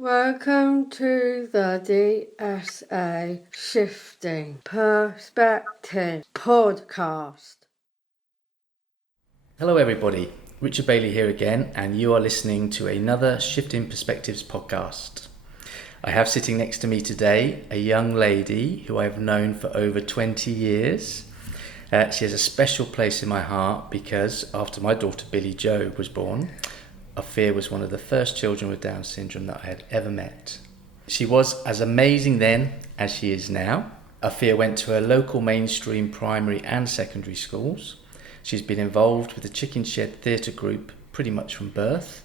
Welcome to the DSA Shifting Perspective podcast. Hello everybody, Richard Bailey here again, and you are listening to another Shifting Perspectives podcast. I have sitting next to me today a young lady who I have known for over 20 years. She has a special place in my heart because after my daughter Billy Jo was born, Ophir was one of the first children with Down syndrome that I had ever met. She was as amazing then as she is now. Ophir went to her local mainstream primary and secondary schools. She's been involved with the Chicken Shed Theatre Group pretty much from birth.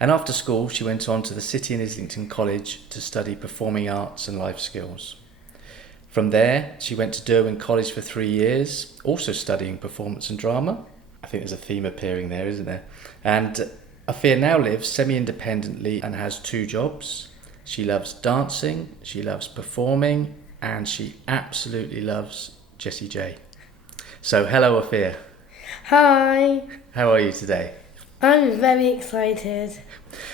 And after school, she went on to the City and Islington College to study performing arts and life skills. From there, she went to Derwent College for 3 years, also studying performance and drama. I think there's a theme appearing there, isn't there? And Ophir now lives semi-independently and has 2 jobs. She loves dancing, she loves performing, and she absolutely loves Jessie J. So, hello Ophir. Hi. How are you today? I'm very excited.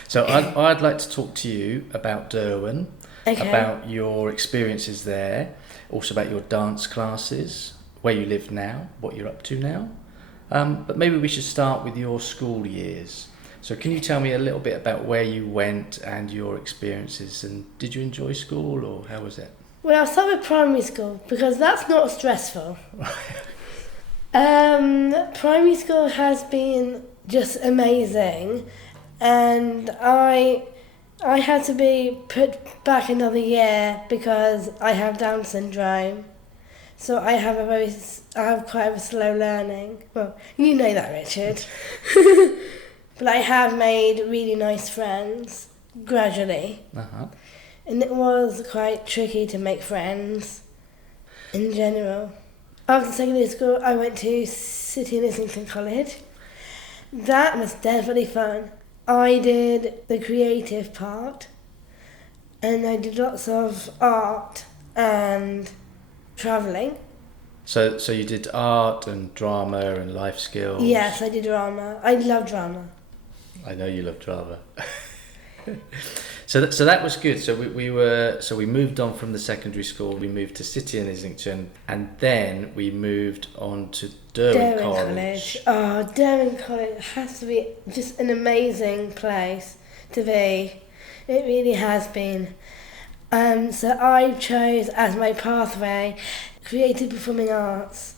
So I'd like to talk to you about Derwent, about your experiences there, also about your dance classes, where you live now, what you're up to now. But maybe we should start with your school years. So can you tell me a little bit about where you went and your experiences, and did you enjoy school or how was it? Well, I'll start with primary school because that's not stressful. Primary school has been just amazing, and I had to be put back another year because I have Down syndrome. So I have quite a slow learning. Well, you know that, Richard. But I have made really nice friends gradually. Uh-huh. And it was quite tricky to make friends in general. After secondary school, I went to City and Islington College. That was definitely fun. I did the creative part, and I did lots of art and travelling. So you did art and drama and life skills? Yes, I did drama. I love drama. I know you love drama. So that was good. So we moved on from the secondary school. We moved to City and Islington, and then we moved on to Derwent College. Oh, Derwent College has to be just an amazing place to be. It really has been. So I chose as my pathway creative performing arts.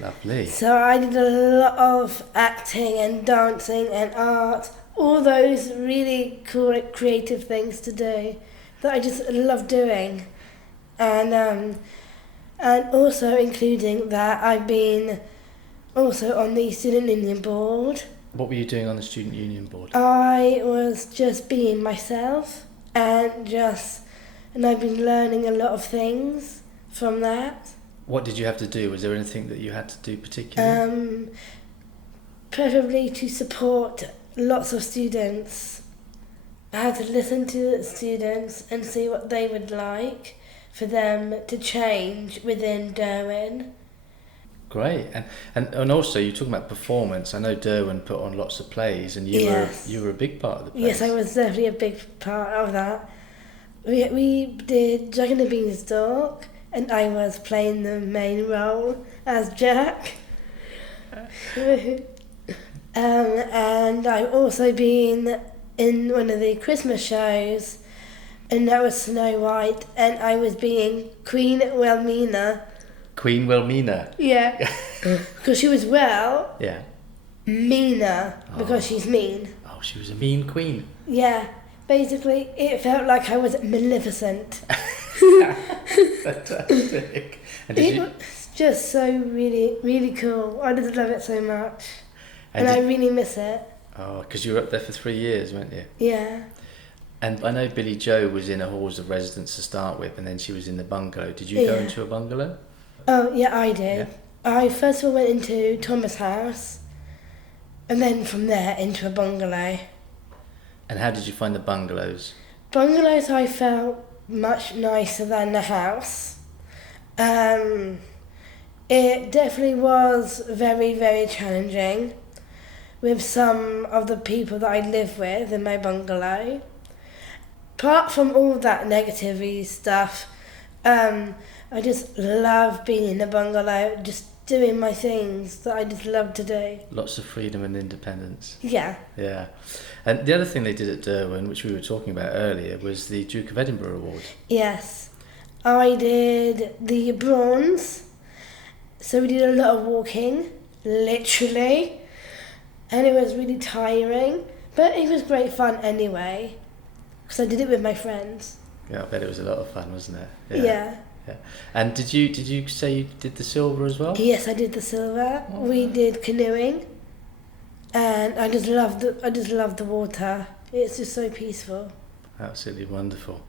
Lovely. So I did a lot of acting and dancing and art, all those really cool creative things to do that I just love doing. And also including that I've been also on the Student Union Board. What were you doing on the Student Union Board? I was just being myself and I've been learning a lot of things from that. What did you have to do? Was there anything that you had to do particularly? Preferably to support lots of students. I had to listen to the students and see what they would like for them to change within Derwent. Great. And also you're talking about performance. I know Derwent put on lots of plays, and you were a big part of the plays. Yes, I was definitely a big part of that. We did Jack and the Beanstalk, and I was playing the main role as Jack. And I've also been in one of the Christmas shows, and that was Snow White, and I was being Queen Wilhelmina. Queen Wilhelmina? Yeah. Because she was Yeah. Mina, because she's mean. Oh, she was a mean queen. Yeah. Basically, it felt like I was Maleficent. Fantastic. And It was just so really, really cool. I just love it so much. And I really miss it. Oh, because you were up there for 3 years, weren't you? Yeah. And I know Billy Jo was in a halls of residence to start with, and then she was in the bungalow. Did you go into a bungalow? Oh, yeah, I did. Yeah. I first of all went into Thomas' house, and then from there into a bungalow. And how did you find the bungalows? Bungalows I felt much nicer than the house. It definitely was very, very challenging with some of the people that I live with in my bungalow. apart from all that negativity stuff, I just love being in a bungalow, just doing my things that I just love to do. Lots of freedom and independence. Yeah. Yeah. And the other thing they did at Derwent, which we were talking about earlier, was the Duke of Edinburgh Award. Yes. I did the bronze, so we did a lot of walking, literally, and it was really tiring, but it was great fun anyway, because I did it with my friends. Yeah, I bet it was a lot of fun, wasn't it? Yeah. Yeah. And did you say you did the silver as well? Yes, I did the silver. Oh. We did canoeing, and I just love the water. It's just so peaceful. Absolutely wonderful.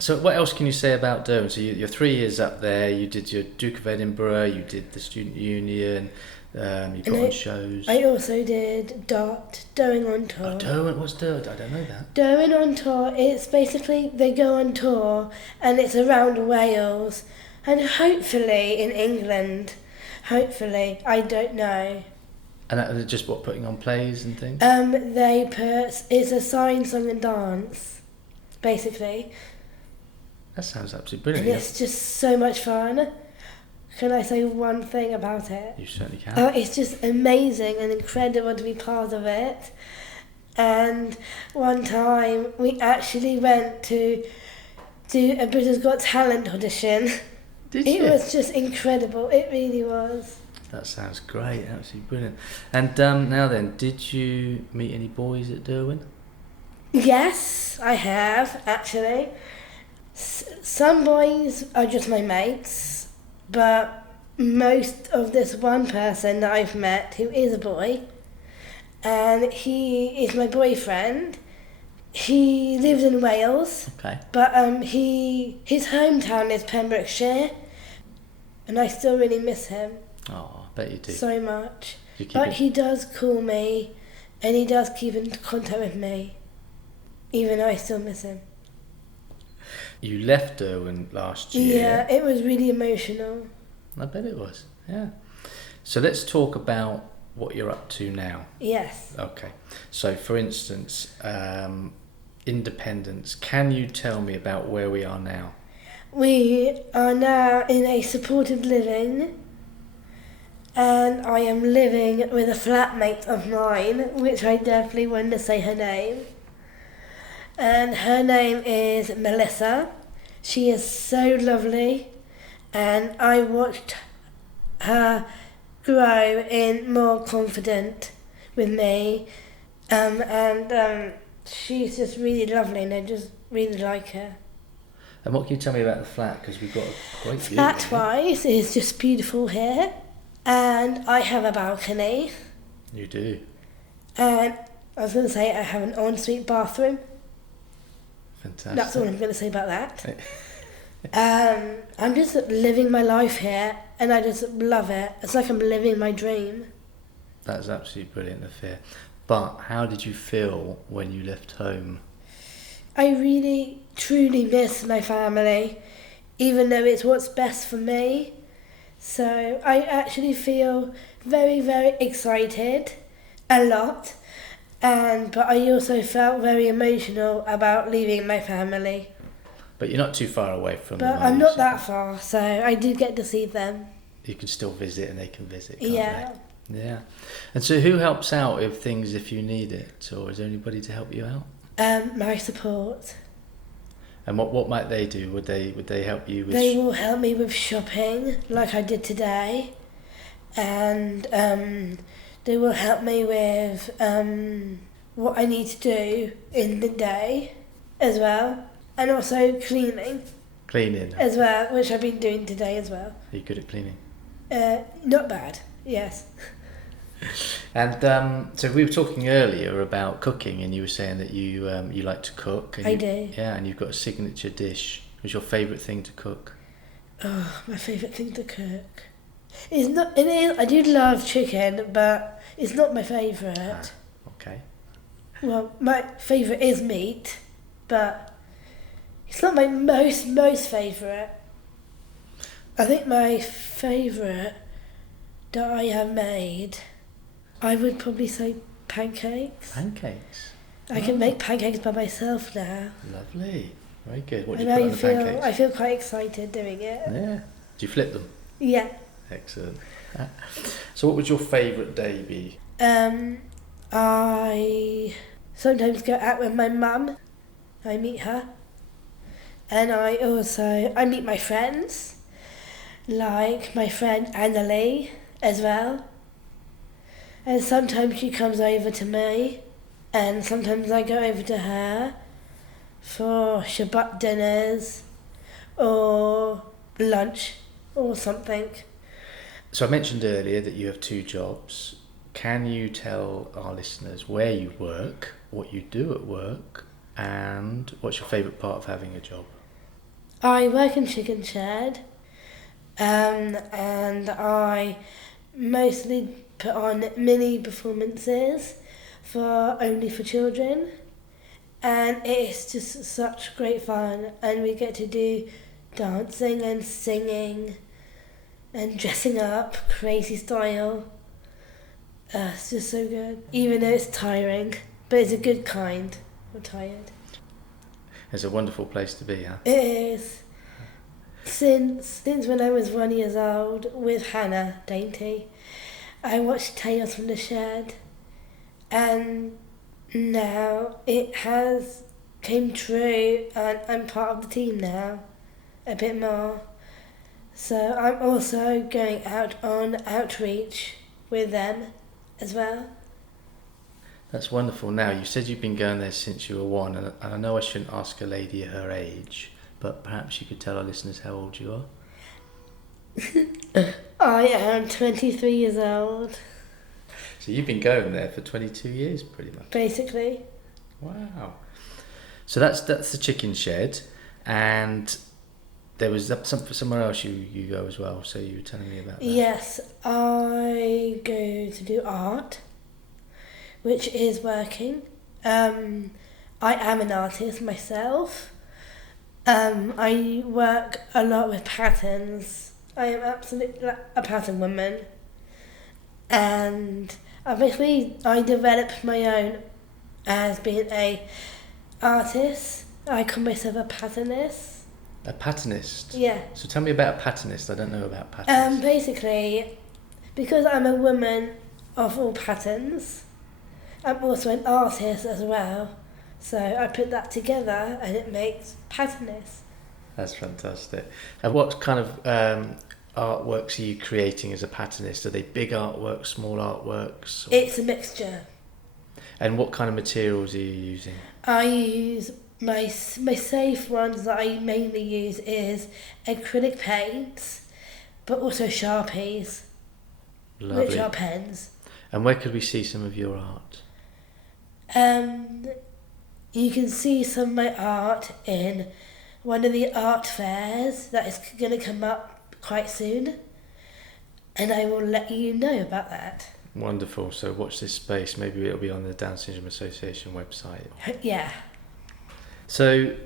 So what else can you say about Derwent? So you're 3 years up there. You did your Duke of Edinburgh. You did the Student Union. You got on shows. I also did Derwent on Tour. Oh, Derwent, what's Derwent? I don't know that. Derwent on Tour, it's basically they go on tour and it's around Wales and hopefully in England. Hopefully, I don't know. And just what, putting on plays and things? It's a sign, song and dance, basically. That sounds absolutely brilliant. And it's just so much fun. Can I say one thing about it? You certainly can. It's just amazing and incredible to be part of it. And one time we actually went to do a Britain's Got Talent audition. Did you? It was just incredible. It really was. That sounds great. Absolutely brilliant. And now then, did you meet any boys at Derwent? Yes, I have, actually. Some boys are just my mates, but most of this one person that I've met who is a boy, and he is my boyfriend. He lives in Wales, okay, but his hometown is Pembrokeshire, and I still really miss him. Oh, I bet you do. So much. But he does call me, and he does keep in contact with me, even though I still miss him. You left Derwent last year. Yeah, it was really emotional. I bet it was, yeah. So let's talk about what you're up to now. Yes. Okay. So, for instance, independence. Can you tell me about where we are now? We are now in a supported living, and I am living with a flatmate of mine, which I definitely want to say her name. And her name is Melissa. She is so lovely, and I watched her grow in more confident with me, and she's just really lovely, and I just really like her. And what can you tell me about the flat? Because we've got a great view. Flat-wise, it's just beautiful here, and I have a balcony. You do. And I was going to say I have an ensuite bathroom. Fantastic. That's all I'm going to say about that. I'm just living my life here, and I just love it. It's like I'm living my dream. That's absolutely brilliant, Ophir. But how did you feel when you left home? I really, truly miss my family, even though it's what's best for me. So I actually feel very, very excited, a lot. But I also felt very emotional about leaving my family. But you're not too far away from them. But I'm not that far, so I did get to see them. You can still visit and they can visit, can't Yeah. they? Yeah. And so who helps out with things if you need it? Or is there anybody to help you out? My support. And what might they do? Would they help you with... They will help me with shopping, like I did today. And they will help me with what I need to do in the day as well. And also cleaning. Cleaning? As well, which I've been doing today as well. Are you good at cleaning? Not bad, yes. And so we were talking earlier about cooking, and you were saying that you like to cook. And I do. Yeah, and you've got a signature dish. What's your favourite thing to cook? Oh, my favourite thing to cook. It is. I do love chicken, but it's not my favourite. Okay. Well, my favourite is meat, but it's not my most favourite. I think my favourite that I have made, I would probably say pancakes. Pancakes? I can make pancakes by myself now. Lovely. Very good. What do And you put on the pancakes? I feel quite excited doing it. Yeah. Do you flip them? Yeah. Excellent. So what would your favourite day be? I sometimes go out with my mum. I meet her. And I meet my friends, like my friend Annalie as well. And sometimes she comes over to me, and sometimes I go over to her for Shabbat dinners or lunch or something. So I mentioned earlier that you have 2 jobs. Can you tell our listeners where you work, what you do at work, and what's your favourite part of having a job? I work in Chicken Shed, and I mostly put on mini performances only for children, and it's just such great fun, and we get to do dancing and singing and dressing up crazy style. It's just so good, even though it's tiring, but it's a good kind of tired. It's a wonderful place to be, huh? It is. Since when I was 1 year old with Hannah Dainty, I watched Tales from the Shed, and now it has came true, and I'm part of the team now, a bit more. So I'm also going out on outreach with them as well. That's wonderful. Now, you said you've been going there since you were 1, and I know I shouldn't ask a lady her age, but perhaps you could tell our listeners how old you are. I am 23 years old. So you've been going there for 22 years, pretty much. Basically. Wow. So that's the Chicken Shed, and there was somewhere else you go as well, so you were telling me about that. Yes, I go to do art, which is working. I am an artist myself. I work a lot with patterns. I am absolutely a pattern woman. And I developed my own as being a artist. I call myself a patternist. A patternist? Yeah. So tell me about a patternist. I don't know about patterns. Basically, because I'm a woman of all patterns, I'm also an artist as well. So I put that together and it makes patternist. That's fantastic. And what kind of artworks are you creating as a patternist? Are they big artworks, small artworks? Or... It's a mixture. And what kind of materials are you using? I use my safe ones that I mainly use is acrylic paints, but also Sharpies, Lovely. which are pens. And where could we see some of your art? You can see some of my art in one of the art fairs that is going to come up quite soon, and I will let you know about that. Wonderful. So watch this space. Maybe it'll be on the Down Syndrome Association website. Yeah. So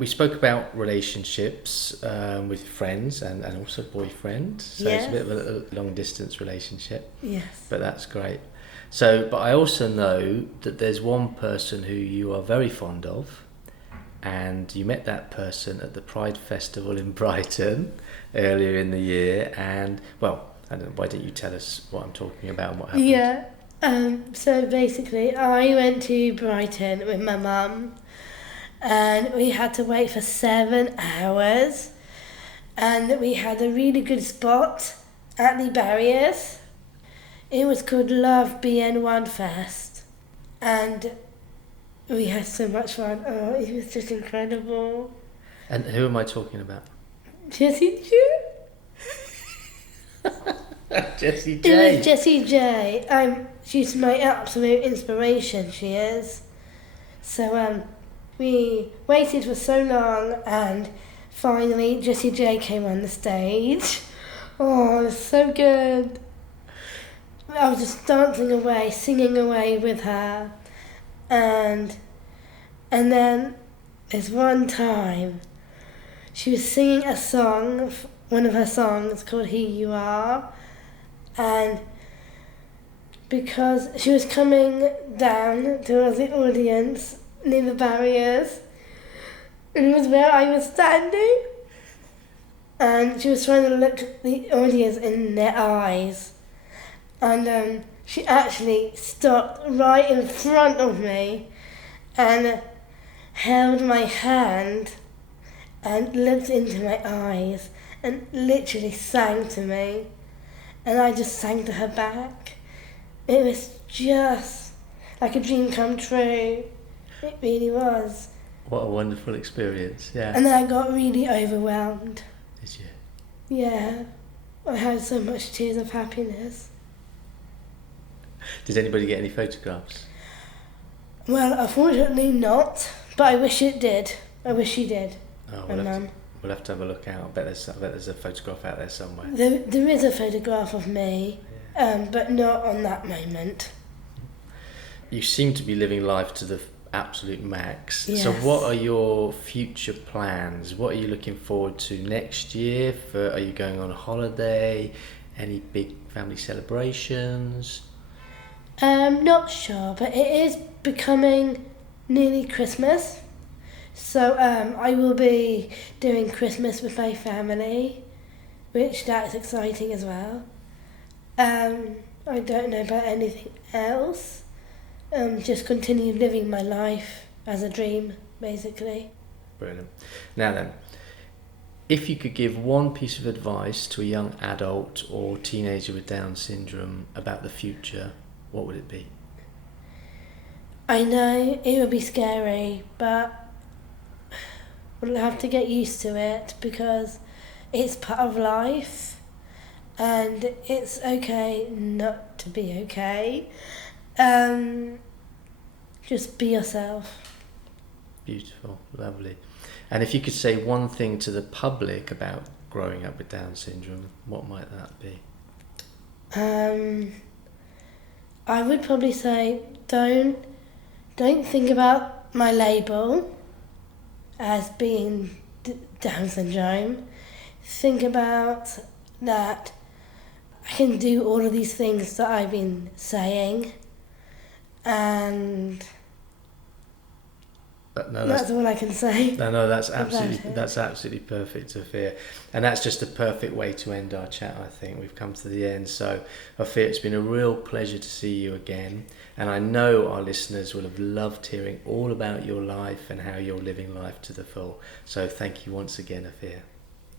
we spoke about relationships with friends and also boyfriend. So Yes. it's a bit of a long distance relationship. Yes. But that's great. So, but I also know that there's one person who you are very fond of, and you met that person at the Pride Festival in Brighton earlier in the year. And well, I don't know, why don't you tell us what I'm talking about and what happened? Yeah. So basically, I went to Brighton with my mum, and we had to wait for 7 hours, and we had a really good spot at the barriers. It was called Love BN1 Fest, and we had so much fun. Oh, it was just incredible. And who am I talking about? Jessie J? Jessie J. It was Jessie J. She's my absolute inspiration, she is. So we waited for so long, and finally Jessie J came on the stage. Oh, it was so good. I was just dancing away, singing away with her, and then there's one time she was singing a song, one of her songs called Here You Are, and because she was coming down towards the audience near the barriers, and it was where I was standing, and she was trying to look the audience in their eyes, and she actually stopped right in front of me and held my hand and looked into my eyes and literally sang to me, and I just sang to her back. It was just like a dream come true. It really was. What a wonderful experience, yeah. And then I got really overwhelmed. Did you? Yeah, I had so much tears of happiness. Did anybody get any photographs? Well, unfortunately not, but I wish it did. I wish she did. Oh, My mum. we'll have to have a look out. I bet there's a photograph out there somewhere. There is a photograph of me, but not on that moment. You seem to be living life to the absolute max. Yes. So what are your future plans? What are you looking forward to next year? Are you going on a holiday? Any big family celebrations? Not sure, but it is becoming nearly Christmas. So I will be doing Christmas with my family, which that's exciting as well. I don't know about anything else. Just continue living my life as a dream, basically. Brilliant. Now then, if you could give one piece of advice to a young adult or teenager with Down syndrome about the future, what would it be? I know it would be scary, but we'll have to get used to it because it's part of life and it's okay not to be okay. Just be yourself. Beautiful, lovely. And if you could say one thing to the public about growing up with Down syndrome, what might that be? I would probably say don't think about my label as being Down syndrome. Think about that I can do all of these things that I've been saying, and that's all I can say. No, that's absolutely perfect, Ophir. And that's just a perfect way to end our chat, I think. We've come to the end. So, Ophir, it's been a real pleasure to see you again. And I know our listeners will have loved hearing all about your life and how you're living life to the full. So thank you once again, Ophir.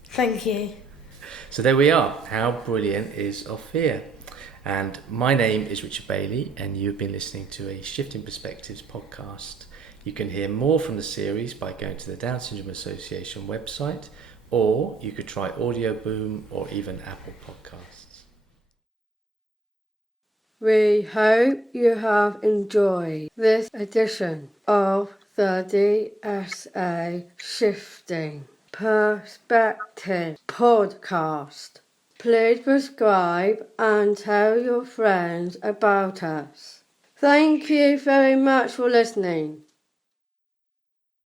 Thank you. So there we are. How brilliant is Ophir? And my name is Richard Bailey, and you've been listening to a Shifting Perspectives podcast. You can hear more from the series by going to the Down Syndrome Association website, or you could try Audio Boom or even Apple Podcasts. We hope you have enjoyed this edition of the DSA Shifting Perspectives podcast. Please subscribe and tell your friends about us. Thank you very much for listening.